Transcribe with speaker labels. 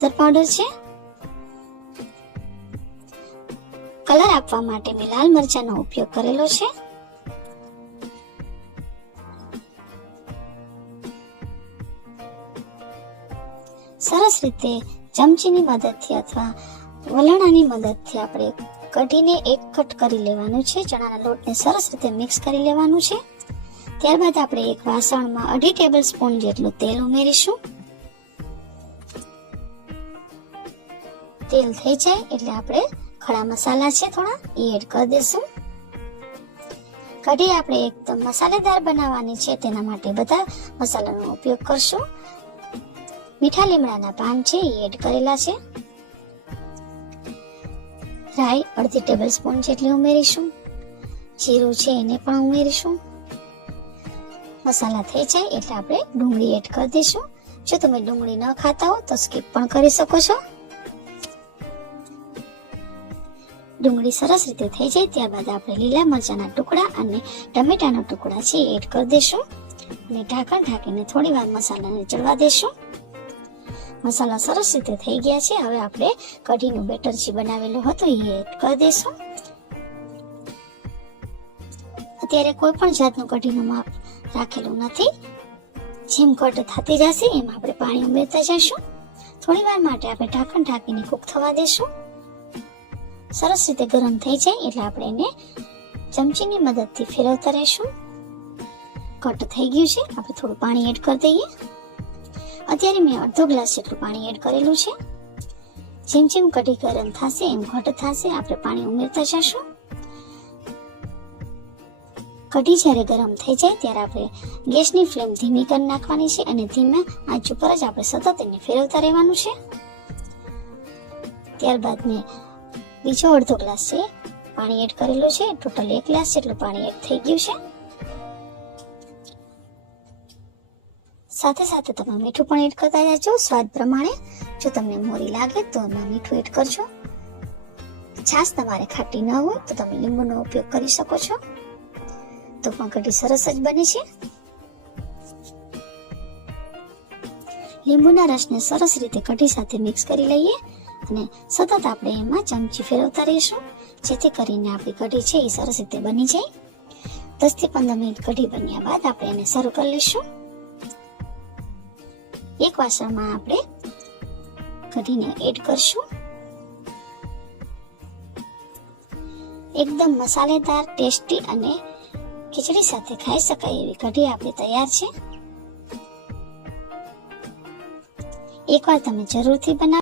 Speaker 1: Powder છે? Colour આપવા માટે મેં લાલ મરચાંનો ઉપયોગ કરેલો છે. સરસ રીતે ચમચીની મદદથી અથવા વલણાની મદદથી આપણે કઢીને એક કટ કરી લેવાનું છે. ચણાના લોટને સરસ રીતે મિક્સ કરી લેવાનું છે. ત્યારબાદ આપણે એક વાસણમાં અઢી ટેબલ સ્પૂન જેટલું તેલ ઉમેરીશું. તેલ થઈ જાય એટલે આપણે ખડા મસાલા છે થોડા એ એડ કરી દઈશું કઢી આપણે એકદમ મસાલેદાર બનાવવાની છે, તેના માટે બધા મસાલાનો ઉપયોગ કરશું. મીઠા લીમડાના પાન છે એ એડ કરેલા છે. રાઈ અડધી ટેબલ સ્પૂન જેટલી ઉમેરીશું. જીરું છે, એને પણ ઉમેરીશું. મસાલા થઈ જાય એટલે આપણે ડુંગળી એડ કરી દઈશું જો તમે ડુંગળી ન ખાતા હો તો સ્કીપ પણ કરી શકો છો. ડુંગળી સરસ રીતે થઈ જાય ત્યારબાદ આપણે લીલા મરચાના ટુકડા અને ટમેટાના ટુકડા છે એડ કરી દઈશું અને ઢાંકણ ઢાંકીને થોડી વાર મસાલાને ચડવા દઈશું મસાલા સરસ રીતે થઈ ગયા છે. હવે આપણે કઢીનું બેટર જે બનાવેલું હતું એ એડ કરી દઈશું અત્યારે કોઈ પણ જાતનું કઢીનું માપ રાખેલું નથી. જેમ કટ થતી જશે એમ આપણે પાણી ઉમેરતા જઈશું. થોડી વાર માટે આપણે ઢાંકણ ઢાંકીને કૂક થવા દઈશું સરસ રીતે ગરમ થઈ જાય એટલે આપણે એને ચમચીની મદદથી ફેરવતા રહીશું. કટ થઈ ગયું છે. આપણે થોડું પાણી એડ કરી દઈએ. અત્યારે મેં અડધો ગ્લાસ જેટલું પાણી એડ કરેલું છે. જેમ જેમ કઢી ગરમ થશે એમ ઘટ થશે. આપણે પાણી ઉમેરતા જશું. કઢી જ્યારે ગરમ થઈ જાય ત્યારે આપણે ગેસની ફ્લેમ ધીમી કરી નાખવાની છે અને ધીમા આંચ ઉપર જ આપણે સતત એને ફેરવતા રહેવાનું છે. ત્યારબાદ મેં બીજો અડધો ગ્લાસ છે. પાણી એડ કરેલું છે. ટોટલ એક ગ્લાસ જેટલું પાણી એડ થઈ ગયું છે. સાથે સાથે તમે મીઠું પણ એડ કરતા જાજો. સ્વાદ પ્રમાણે જો તમને મોરી લાગે તો એમાં મીઠું એડ કરજો. છાશ તમારે ખાટી ન હોય તો તમે લીંબુનો ઉપયોગ કરી શકો છો. તો પણ કઢી સરસ જ બને છે. લીંબુના રસને સરસ રીતે કઢી સાથે મિક્સ કરી લઈએ. અને સતત આપણે એમાં ચમચી ફેરવતા રહીશું, જેથી કરીને આપણી કઢી છે એ સરસ રીતે બની જાય. દસથી પંદર મિનિટ કઢી બન્યા બાદ આપણે એને સર્વ કરી લઈશું. એક વાસણમાં આપણે કઢીને એડ કરશું. એકદમ મસાલેદાર, ટેસ્ટી અને ખીચડી સાથે ખાઈ શકાય એવી કઢી આપણી તૈયાર છે. એકવાર તમે જરૂરથી બનાવો.